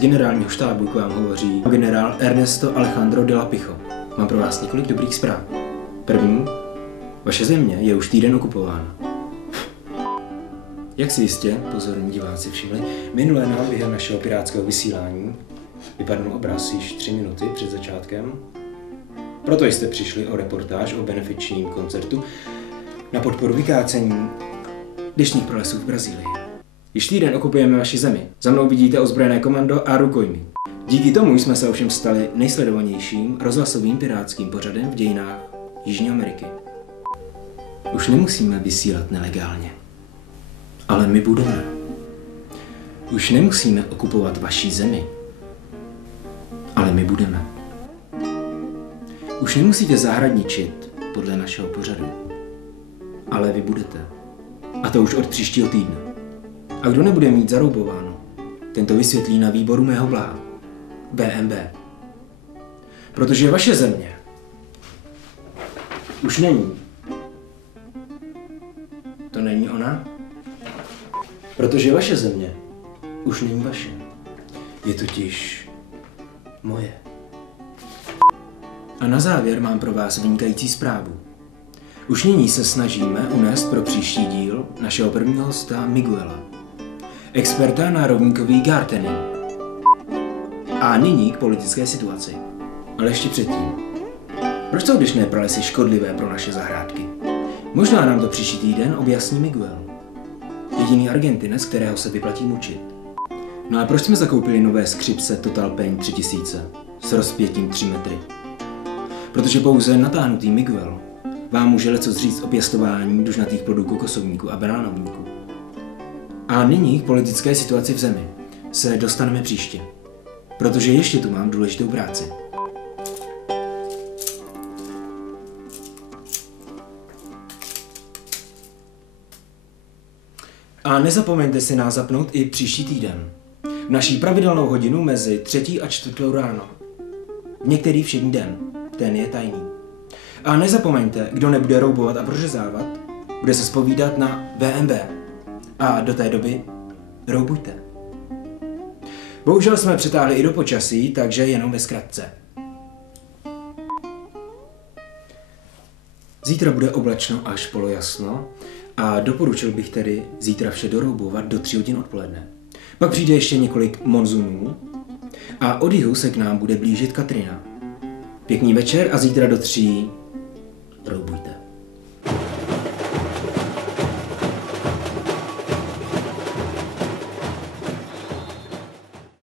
generálního štábu k vám hovoří generál Ernesto Alejandro de la Picho. Mám pro vás několik dobrých zpráv. První, vaše země je už týden okupována. Jak si jistě pozorní diváci všimli, minulé nám během našeho pirátského vysílání vypadnul obraz již 3 minuty před začátkem. Proto jste přišli o reportáž o benefičním koncertu na podporu vykácení deštných pralesů v Brazílii. Již týden okupujeme vaši zemi. Za mnou vidíte ozbrojené komando a rukojmí. Díky tomu jsme se ovšem stali nejsledovanějším rozhlasovým pirátským pořadem v dějinách Jižní Ameriky. Už nemusíme vysílat nelegálně, ale my budeme. Už nemusíme okupovat vaši zemi, ale my budeme. Už nemusíte zahradničit podle našeho pořadu, ale vy budete. A to už od příštího týdne. A kdo nebude mít zaroubováno, ten to vysvětlí na výboru mého blaha, BMB. Protože vaše země už není. To není ona? Protože vaše země už není vaše. Je totiž moje. A na závěr mám pro vás vynikající zprávu. Už nyní se snažíme unést pro příští díl našeho prvního hosta Miguela, experta na rovníkový gardening. A nyní k politické situaci. Ale ještě předtím. Proč jsou deštné pralesy škodlivé pro naše zahrádky? Možná nám to příští týden objasní Miguel. Jediný Argentinec, kterého se vyplatí mučit. No a proč jsme zakoupili nové skřipce Total Paint 3000 s rozpětím 3 metry? Protože pouze natáhnutý Miguel vám může lecos říct o pěstování dužnatých plodů kokosovníku a banánovníku. A nyní k politické situaci v zemi se dostaneme příště, protože ještě tu mám důležitou práci. A nezapomeňte si nás zapnout i příští týden. V naší pravidelnou hodinu mezi 3. a 4. ráno. V některý všední den. Ten je tajný. A nezapomeňte, kdo nebude roubovat a prořezávat, bude se zpovídat na VMB. A do té doby roubujte. Bohužel jsme přetáhli i do počasí, takže jenom ve zkratce. Zítra bude oblačno až polojasno a doporučil bych tedy zítra vše doroubovat do 3 hodin odpoledne. Pak přijde ještě několik monzunů a od jihu se k nám bude blížit Katrina. Pěkný večer a zítra do 3 roubujte.